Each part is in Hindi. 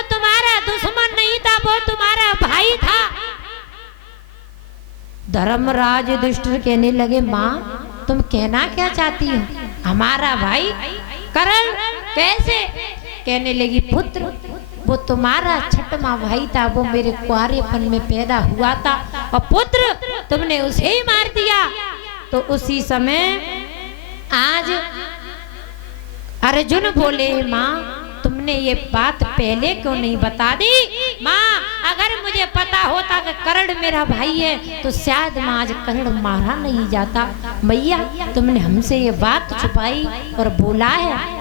वो तुम्हारा दुश्मन नहीं था, वो तुम्हारा भाई था। धर्मराज युधिष्ठिर कहने लगे, माँ तुम कहना क्या चाहती हो? हमारा भाई कर्ण कैसे? कहने लगी, पुत्र वो तुम्हारा छठवां भाई था, वो मेरे कुंवारेपन में पैदा हुआ था और पुत्र तुमने उसे ही मार दिया। तो उसी समय आज अर्जुन बोले, माँ तुमने ये बात पहले क्यों नहीं बता दी? माँ अगर मुझे पता होता कि कर्ण मेरा भाई है तो शायद माँ आज कर्ण मारा नहीं जाता। मैया तुमने हमसे ये बात छुपाई और बोला है।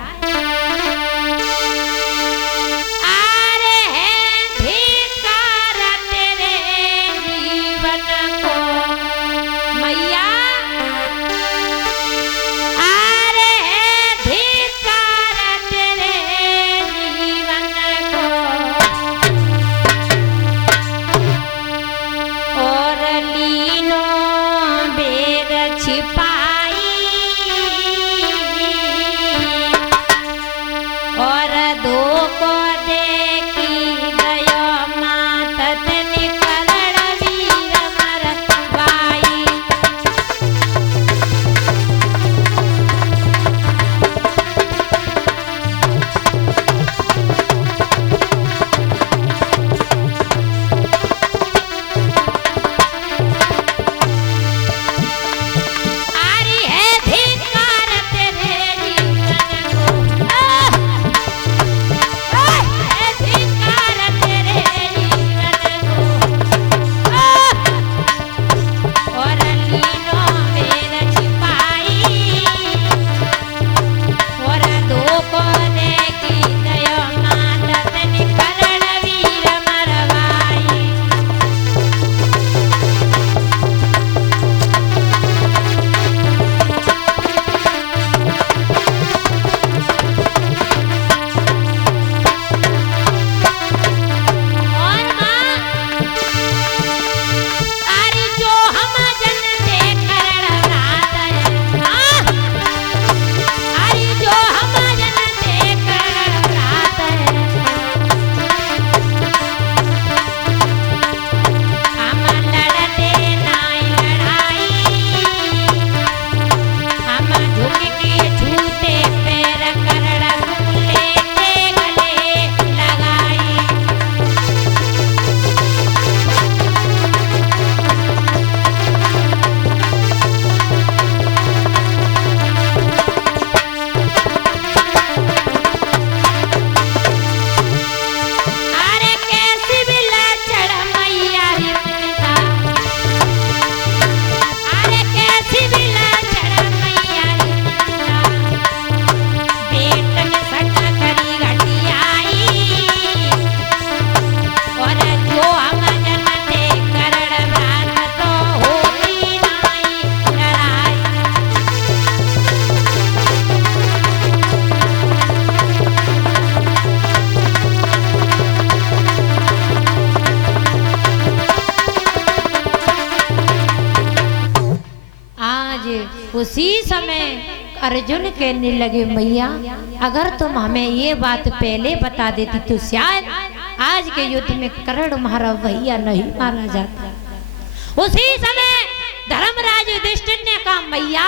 उसी समय अर्जुन कहने लगे, मैया अगर तुम हमें ये बात पहले बता देती तो शायद आज के युद्ध में कर्ण मारा भैया नहीं मारा जाता। उसी समय धर्मराज युधिष्ठिर ने कहा, मैया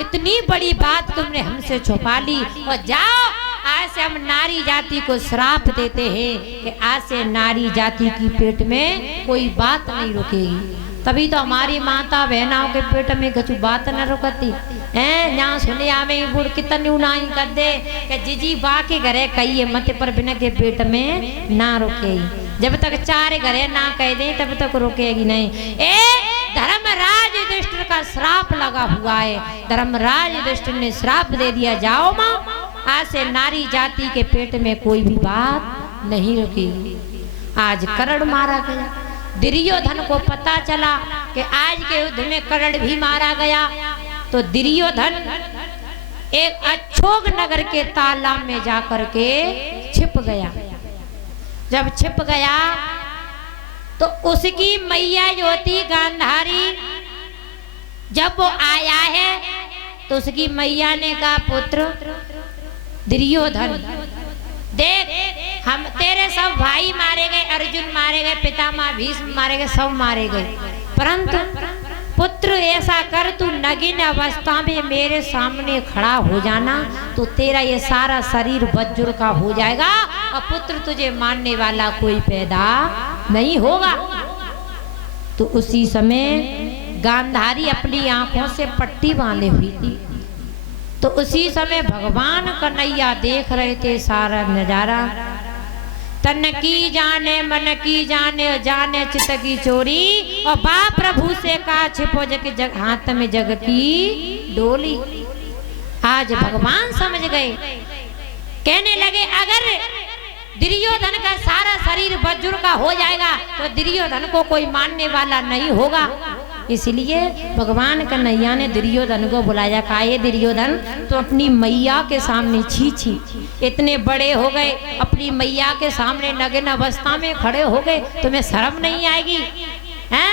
इतनी बड़ी बात तुमने हमसे छुपा ली और जाओ आज से हम नारी जाति को श्राप देते हैं कि आज से नारी जाति की पेट में कोई बात नहीं रुकेगी। तभी तो हमारी माता बहनाओं के पेट में कछु बात न रुकती है। यहाँ सुने में बुढ़ कितनी उनाई कर दे कि जिजी बा के घरे कहिए मत पर बिना के पेट में ना रुकेगी। जब तक चार घरे ना कह दे तब तक रुकेगी नहीं। धर्मराज युधिष्ठिर का श्राप लगा हुआ है। धर्मराज युधिष्ठिर ने श्राप दे दिया, जाओ माँ आज से नारी जाति के पेट में कोई भी बात नहीं रुकेगी। आज कर्ण मारा गया। दुर्योधन को पता चला कि आज के युद्ध में कर्ण भी मारा गया तो दुर्योधन एक अशोक नगर के तालाब में जाकर के छिप गया। जब छिप गया तो उसकी मैया जो थी गांधारी, जब वो आया है तो उसकी मैया ने कहा, पुत्र दुर्योधन देख हम तेरे सब भाई मारे गए, अर्जुन मारे गए, पितामह भीष्म मारे गए, सब मारे गए, परंतु पुत्र ऐसा कर तू नगीन अवस्था में मेरे सामने खड़ा हो जाना तो तेरा ये सारा शरीर वज्र का हो जाएगा और पुत्र तुझे मानने वाला कोई पैदा नहीं होगा। तो उसी समय गांधारी अपनी आंखों से पट्टी बांधे हुई थी। तो उसी समय भगवान कन्हैया देख रहे थे सारा नजारा। तन की जाने मन की जाने जाने चित की चोरी और बाप प्रभु से का छिपो जग हाथ में जग की डोली। आज भगवान समझ गए, कहने लगे अगर दुर्योधन का सारा शरीर वज्र का हो जाएगा तो दुर्योधन को कोई मानने वाला नहीं होगा। इसलिए भगवान कन्हैया ने दुर्योधन को बुलाया, कहा ये दुर्योधन तो अपनी मैया के सामने छी इतने बड़े हो गए, अपनी मैया के सामने नग्न अवस्था में खड़े हो गए, तुम्हें शर्म नहीं आएगी हैं?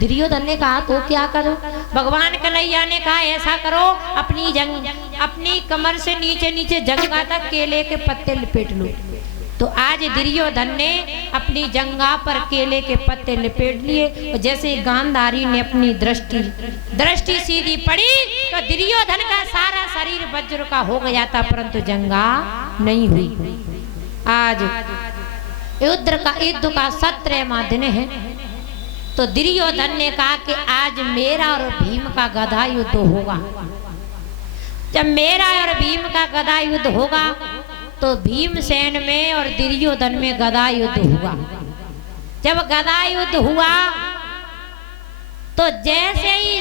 दुर्योधन ने कहा तो क्या करो? भगवान कन्हैया ने कहा ऐसा करो, अपनी कमर से नीचे नीचे जंघा तक केले के पत्ते लपेट लो। तो आज दुर्योधन ने अपनी जंघा पर केले के पत्ते लपेट लिए और जैसे गांधारी ने अपनी दृष्टि सीधी पड़ी तो दुर्योधन का सारा शरीर वज्र का हो गया था, परंतु जंघा नहीं हुई। आज युद्ध का 17वां दिन है। तो दुर्योधन ने कहा कि आज मेरा और भीम का गदा युद्ध होगा। जब मेरा और भीम का गदा युद्ध होगा तो भीमसेन में और दुर्योधन में गदा युद्ध हुआ। जब गदा युद्ध हुआ तो जैसे ही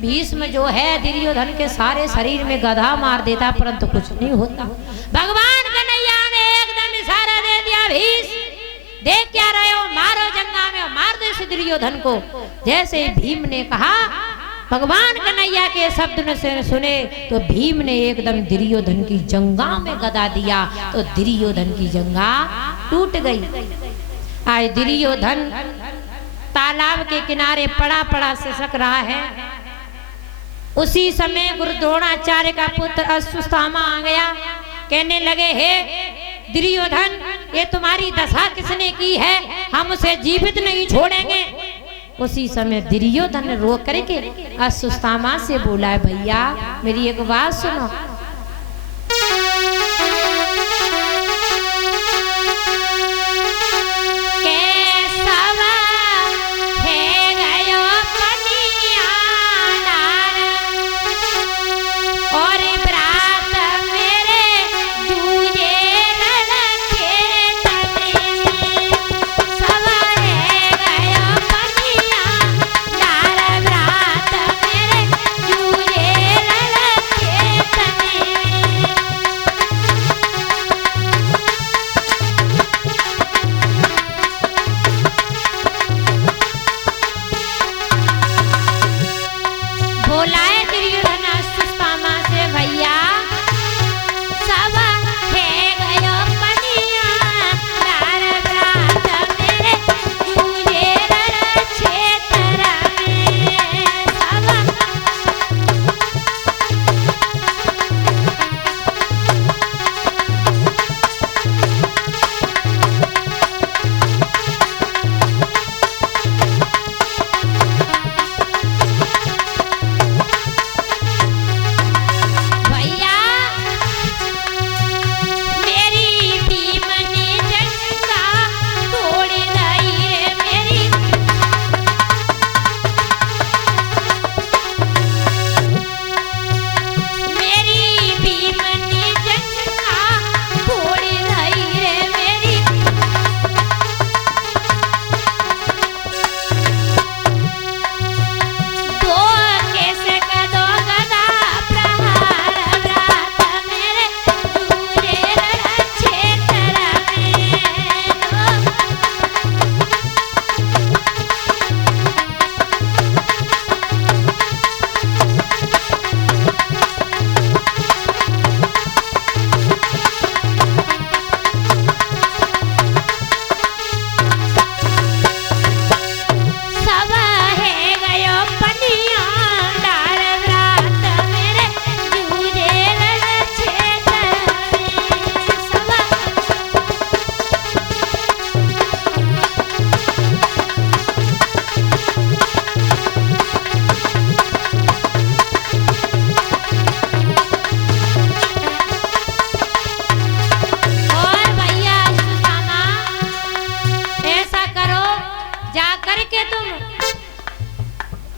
भीष्म जो है दुर्योधन के सारे शरीर में गदा मार देता, परंतु कुछ नहीं होता। भगवान कन्हैया ने एकदम इशारा दे दिया, भीष्म देख क्या रहे हो, मारो जंगा में, मार दे इस दुर्योधन को। जैसे भीम ने कहा, भगवान कन्हैया के शब्द ने सुने तो भीम ने एकदम दुर्योधन की जंघा में गदा दिया तो दुर्योधन की जंघा टूट गई। आज दुर्योधन तालाब के किनारे पड़ा सिसक रहा है। उसी समय गुरु द्रोणाचार्य का पुत्र अश्वत्थामा आ गया, कहने लगे हे दुर्योधन ये तुम्हारी दशा किसने की है, हम उसे जीवित नहीं छोड़ेंगे। उसी समय दुर्योधन ने रो करके अश्वत्थामा से बोला, भैया मेरी एक बात सुनो,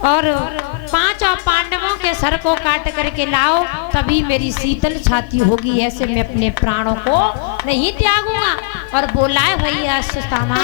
और पांचों पांडवों के सर को काट करके लाओ, तभी मेरी शीतल छाती होगी, ऐसे मैं अपने प्राणों को नहीं त्यागूंगा। और बोला है भैया अश्वत्थामा,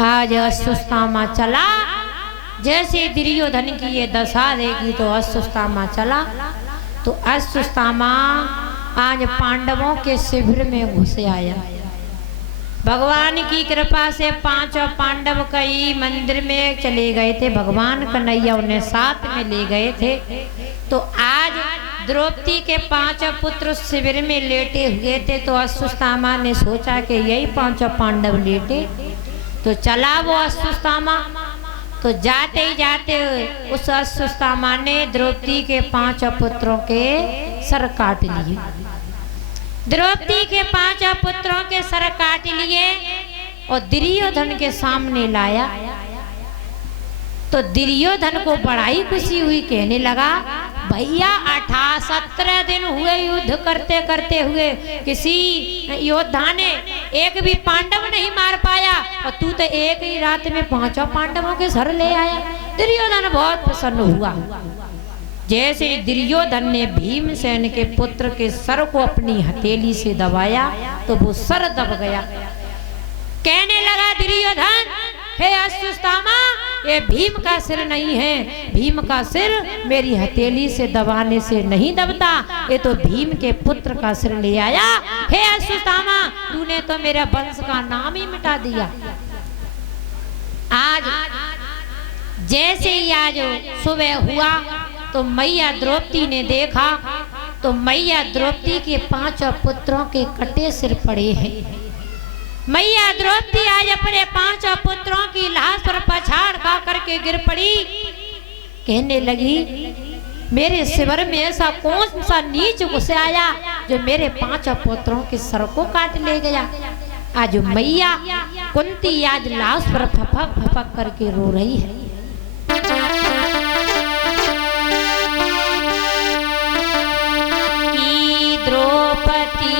आज अश्वत्थामा चला, जैसे दुर्योधन की ये दशा देगी तो अश्वत्थामा चला। तो अश्वत्थामा आज पांडवों के शिविर में घुस आया। भगवान की कृपा से पांचों पांडव कई मंदिर में चले गए थे, भगवान कन्हैया उन्हें साथ में ले गए थे। तो आज द्रौपदी के पांचों पुत्र शिविर में लेटे हुए थे, तो अश्वत्थामा ने सोचा कि यही पांचों पांडव लेटे, तो चला वो अश्वत्थामा। तो जाते ही जाते उस अश्वत्थामा ने द्रौपदी के पांचों पुत्रों के सर काट लिए। द्रौपदी के पांचों पुत्रों के सर काट लिए और दुर्योधन के सामने लाया। तो दुर्योधन को बड़ा ही खुशी हुई, कहने लगा भैया 17 दिन हुए युद्ध करते करते हुए, किसी योद्धा ने एक भी पांडव नहीं मार पाया, और तू तो एक ही रात में पांचों पांडवों के सर ले आया। दुर्योधन बहुत प्रसन्न हुआ। जैसे दुर्योधन ने भीमसेन के पुत्र के सर को अपनी हथेली से दबाया तो वो सर दब गया। कहने लगा दुर्योधन, हे अश्वत्थामा, ये भीम का सिर नहीं है, भीम का सिर मेरी हथेली से दबाने से नहीं दबता, ये तो भीम के पुत्र का सिर ले आया। हे अश्वत्थामा, तूने तो मेरा वंश का नाम ही मिटा दिया। आज जैसे ही आज सुबह हुआ तो मैया द्रौपदी ने देखा, तो मैया द्रौपदी के पांचों पुत्रों के कटे सिर पड़े हैं। मैया द्रौपदी आज अपने पांचों पुत्रों की लाश पर पछाड़ खा करके गिर पड़ी। कहने लगी, मेरे शिविर में ऐसा कौन सा नीच घुस आया जो मेरे पांचों पुत्रों के सर को काट ले गया। आज मैया कुंती आज लाश पर फपक फपक करके रो रही है। द्रौपदी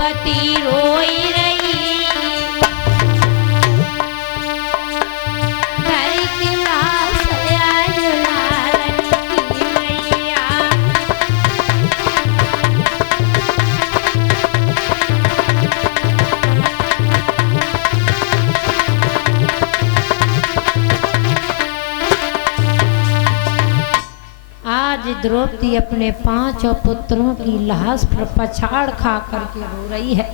द्रौपदी रोई रही, घर की लाश आज लालन की मैया। आज द्रौपदी अपने 5 पुत्रों की लाश पर पछाड़ खा करके रो रही है।